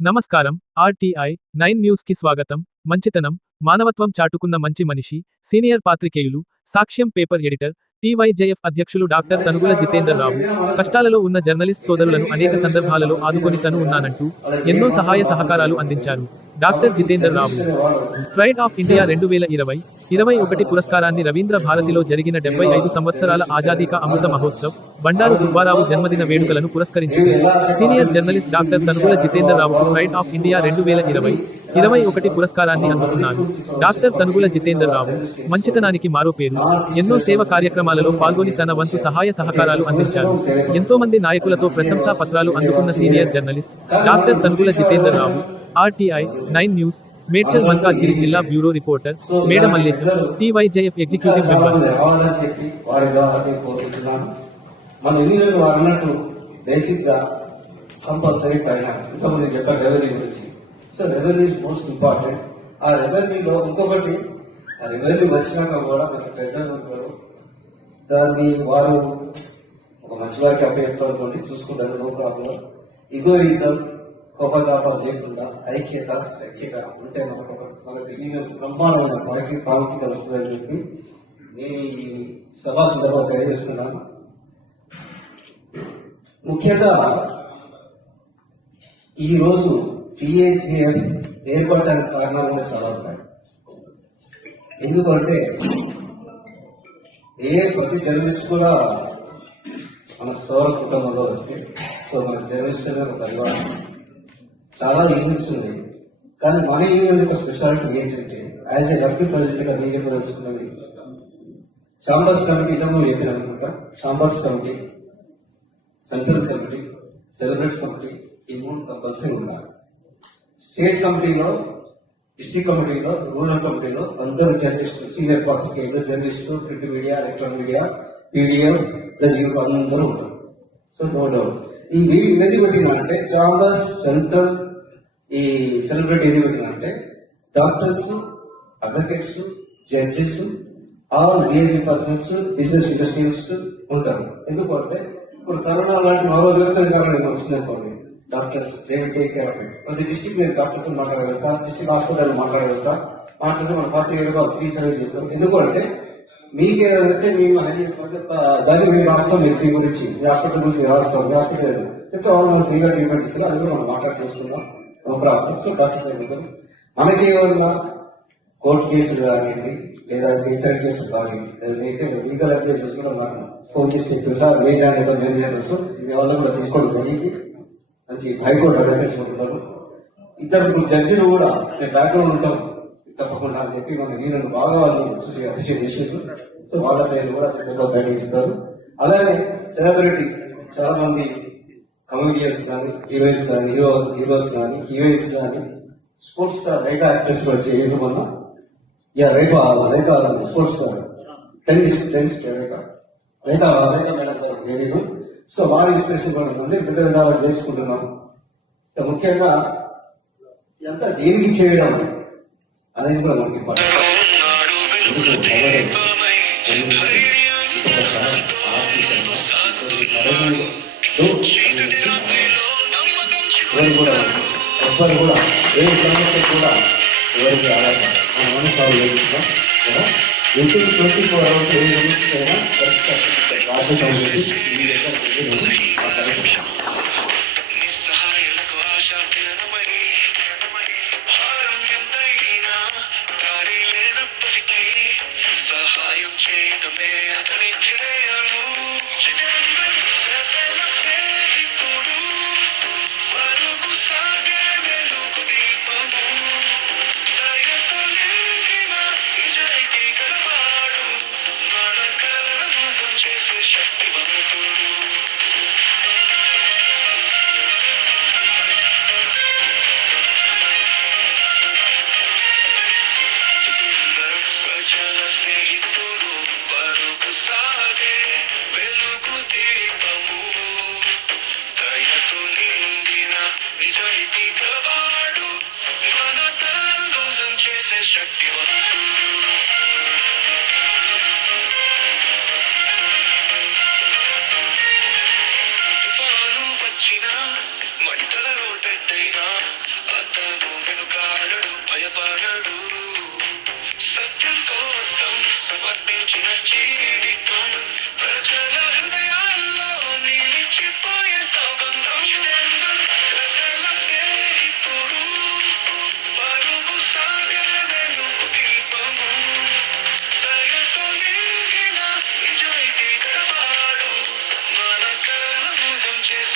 నమస్కారం RTI nine న్యూస్కి స్వాగతం. మంచితనం మానవత్వం చాటుకున్న మంచి మనిషి సీనియర్ పాత్రికేయులు సాక్ష్యం పేపర్ ఎడిటర్ టీవైజేఎఫ్ అధ్యక్షులు డాక్టర్ తనుగుల జితేందర్ రావు. కష్టాలలో ఉన్న జర్నలిస్ట్ సోదరులను అనేక సందర్భాలలో ఆదుకొని తను ఉన్నానంటూ ఎన్నో సహాయ సహకారాలు అందించారు doctor Jitender Rao. Pride of India రెండు వేల ఇరవై ఇరవై ఒకటి పురస్కారాన్ని రవీంద్ర భారతిలో జరిగిన డెబ్బై ఐదు సంవత్సరాల ఆజాదీక అమృత మహోత్సవ్ బండారు సుబ్బారావు జన్మదిన వేడుకలను పురస్కరించింది. Senior journalist doctor Tanugula Jitender రావుకు ప్రైడ్ ఆఫ్ ఇండియా రెండు వేల ఇరవై ఇరవై ఒకటి పురస్కారాన్ని అందుకున్నారు డాక్టర్ తనుగుల జితేందర్ రావు మంచితనానికి మారో పేరు ఎన్నో సేవ కార్యక్రమాలలో పాల్గొని తన వంతు సహాయ సహకారాలు అందించారు ఎంతో మంది నాయకులతో ప్రశంసా పత్రాలు అందుకున్న senior journalist doctor Tanugula Jitender Rao RTI nine news Medchal Malkajgiri జిల్లా బ్యూరో రిపోర్టర్ మేడ మల్లేశం టీవైజేఎఫ్ ఎగ్జిక్యూటివ్ మెంబర్. చెప్పి వారి నేను కోరుకుంటున్నాను. మన వారు అన్నట్టు బేసిక్గా కంపల్సరీ ఫైనాన్స్. ఇంతకుముందు చెప్పారు రెవెన్యూ గురించి. So revenue is most important ఆ రెవెన్యూలో ఇంకొకటి ఆ రెవెన్యూ వచ్చినాక కూడా కొంచెం ప్రెజర్ ఉంటారు దాన్ని వారు ఒక మంచి వారికి అప్పచెప్తారు చూసుకుంటారు నో ప్రాబ్లం. ఇగోయిజం కోపతాపాలు లేకుండా ఐక్యత సఖ్యత ఉంటే మనకు మనకు ఇది బ్రహ్మాండమైన మనకి ప్రాముఖ్యత వస్తుందని చెప్పి నేను ఈ సభా సందర్భంగా తెలియజేస్తున్నాను. ముఖ్యంగా ఈ రోజు ఏర్పడడానికి కారణాలు కూడా చాలా ఉన్నాయి. ఎందుకంటే ఏ ప్రతి జర్నలిస్ట్ కూడా మన సౌర కుటుంబంలో వచ్చి సో మన జర్నలిస్ట్ అనే ఒక పరివారం చాలా యూనిట్స్ ఉన్నాయి కానీ మన యూనియన్ యొక్క స్పెషాలిటీ ఏంటంటే యాజ్ ఏ వర్కింగ్ ప్రెసిడెంట్గా నేను చెప్పదలుచుకున్నది చాంబర్స్ కమిటీ ఇంతకు చెప్పాను అనుకుంటా chambers committee central committee celebrate committee ఈ మూడు కంపల్సరీ ఉండాలి. స్టేట్ కమిటీలో డిస్ట్రిక్ట్ కమిటీలో రూరల్ కమిటీలో అందరూ జర్నలిస్టులు సీనియర్ పాత్రికేయులు జర్నలిస్టులు print media electronic media PDF plus youth అందరూ ఉంటారు. సో నో డౌట్ ఈ ఇవన్నీ పెట్టిందంటే చాలా సెంట్రల్ ఈ సెలబ్రిటీ ఏది అంటే doctors advocates judges all DLP persons business industrialist ఉంటారు. ఎందుకంటే ఇప్పుడు కరోనా లాంటి మరో వ్యక్తులు కారణం వచ్చిందనుకోండి doctors they will take care of it ప్రతి డిస్ట్రిక్ట్ నేను డాక్టర్తో మాట్లాడగలుగుతా డిస్ట్రిక్ట్ హాస్పిటల్ మాట్లాడగలుగుతా మాట్లాడితే మన పార్టీ ఫ్రీ సర్వీస్ చేస్తాం. ఎందుకంటే మీకే వస్తే మేము అని చెప్పంటే దాన్ని మేము రాస్తాం మీరు ఫ్రీ గురించి. మీ హాస్పిటల్ గురించి రాస్తాం మీ హాస్పిటల్ చెప్తే వాళ్ళు మనం ఫ్రీగా ట్రీట్మెంట్ ఇస్తారు అది కూడా మనం మాట్లాడి చేసుకుందాం ఒక ప్రాబ్లం సో డాక్టర్స్ మనకి ఏమన్నా కోర్టు కేసులు కానివ్వండి లేదా ఇతర కేసులు కానివ్వండి లేదైతే లీగల్ అడ్వైజెస్ కూడా మనం ఫోన్ చేసి చెప్పారు సార్ మీ జాగ్రత్త అయితే మీరు చేయవచ్చు మీ వల్ల కూడా తీసుకోవడం జరిగింది మంచి హైకోర్టు అడ్వకేట్స్ ఉంటారు ఇద్దరు జడ్జీలు కూడా మేము బ్యాక్గ్రౌండ్ ఉంటాం. తప్పకుండా అని చెప్పి మన వీళ్ళని బాగా వాళ్ళు చూసి అప్రిషియేట్ చేసేది సో వాళ్ళ పేరు కూడా చక్కగా బయట ఇస్తారు. అలాగే సెలబ్రిటీ చాలా మంది కమెడియన్స్ కానీ హీరోయిన్స్ కానీ హీరో హీరోస్ కానీ హీరోయిన్స్ కానీ స్పోర్ట్స్ స్టార్ రేఖ యాక్టర్స్ కూడా చేయడం వల్ల yeah Rekha Rekha sports star. Tennis tennis Rekha Rekha Rekha madam గారు తెలియదు సో వారి ఇన్స్పిరేషన్ కూడా ఉంది పెద్ద విధాలు చేసుకుంటున్నాం ముఖ్యంగా ఎంత దేనికి చేయడం అనేది కూడా మనకి ఇంపార్టెంట్. ఎవరు కూడా ఎవ్వరు కూడా ఏ సమస్య కూడా ఎవరికి ఆధారం మన మనసు చేస్తున్నాం within twenty four hours ఏ సమస్య అయినా బాధ్యత ఉంటుంది నిజాయితీ గలవాడు మన ధ్యానం చేసే శక్తివంతుడు తుఫాను వచ్చిన మంటలలో పెద్దైనా అతను వెనుకాడడు భయపడడు. సత్యం కోసం సమర్పించిన జీవి